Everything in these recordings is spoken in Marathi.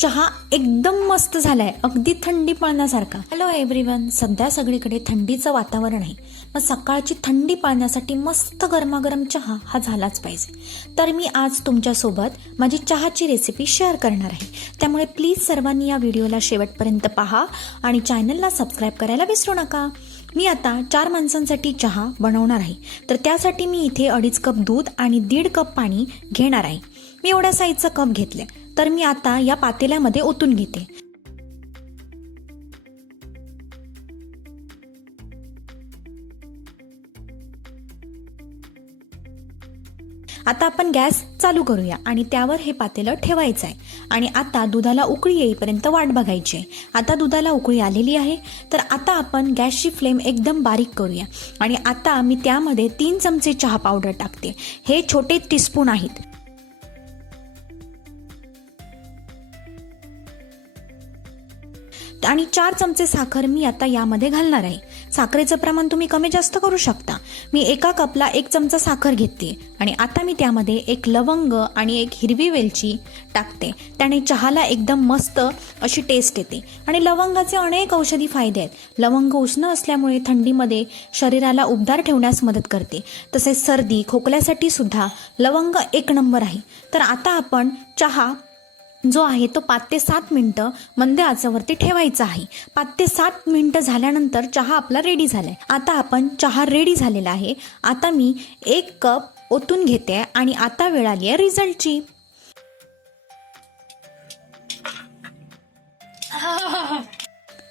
चहा एकदम मस्त झालाय, अगदी थंडी पाळण्यासारखा। हॅलो एव्हरीवन, सध्या सगळीकडे थंडीचं वातावरण आहे। मग सकाळची थंडी पाळण्यासाठी मस्त गरमागरम चहा हा झालाच पाहिजे। तर मी आज तुमच्यासोबत माझी चहाची रेसिपी शेअर करणार आहे। त्यामुळे प्लीज सर्वांनी या व्हिडिओला शेवटपर्यंत पहा आणि चॅनलला सबस्क्राईब करायला विसरू नका। मी आता 4 माणसांसाठी चहा बनवणार आहे। तर त्यासाठी मी इथे 2.5 कप दूध आणि 1.5 कप पाणी घेणार आहे। मी एवढ्या साईजचा कप घेतले, तर मी आता या पातेल्यामध्ये ओतून घेते। आता आपण गॅस चालू करूया आणि त्यावर हे पातेलं ठेवायचं आहे आणि आता दुधाला उकळी येईपर्यंत वाट बघायची आहे। आता दुधाला उकळी आलेली आहे, तर आता आपण गॅसची फ्लेम एकदम बारीक करूया आणि आता मी त्यामध्ये 3 चमचे चहा पावडर टाकते। हे छोटे टीस्पून आहेत। आणि 4 चमचे साखर मी आता यामध्ये घालणार आहे। साखरेचं प्रमाण तुम्ही कमी जास्त करू शकता। मी एका कपला 1 चमचा साखर घेते आणि आता मी त्यामध्ये 1 लवंग आणि 1 हिरवी वेलची टाकते। त्याने चहाला एकदम मस्त अशी टेस्ट येते आणि लवंगाचे अनेक औषधी फायदे आहेत। लवंग उष्ण असल्यामुळे थंडीमध्ये शरीराला उबदार ठेवण्यास मदत करते। तसेच सर्दी खोकल्यासाठी सुद्धा लवंग 1 नंबर आहे। तर आता आपण चहा जो आहे तो 5 ते 7 मिनिटं मंद आचेवरती ठेवायचा आहे। 5 ते 7 मिनिटं झाल्यानंतर चहा आपला रेडी झालाय। आता आपण चहा रेडी झालेला आहे। आता मी 1 कप ओतून घेते आणि आता वेळ आली आहे रिझल्टची।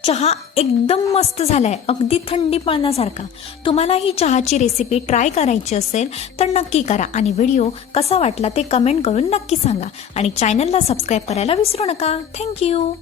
चहा एकदम मस्त झालाय, अगदी थंडी पाळण्यासारखा। तुम्हाला ही चहाची रेसिपी ट्राय करायची असेल तर नक्की करा आणि व्हिडिओ कसा वाटला ते कमेंट करून नक्की सांगा आणि चॅनलला सबस्क्राईब करायला विसरू नका। थँक्यू।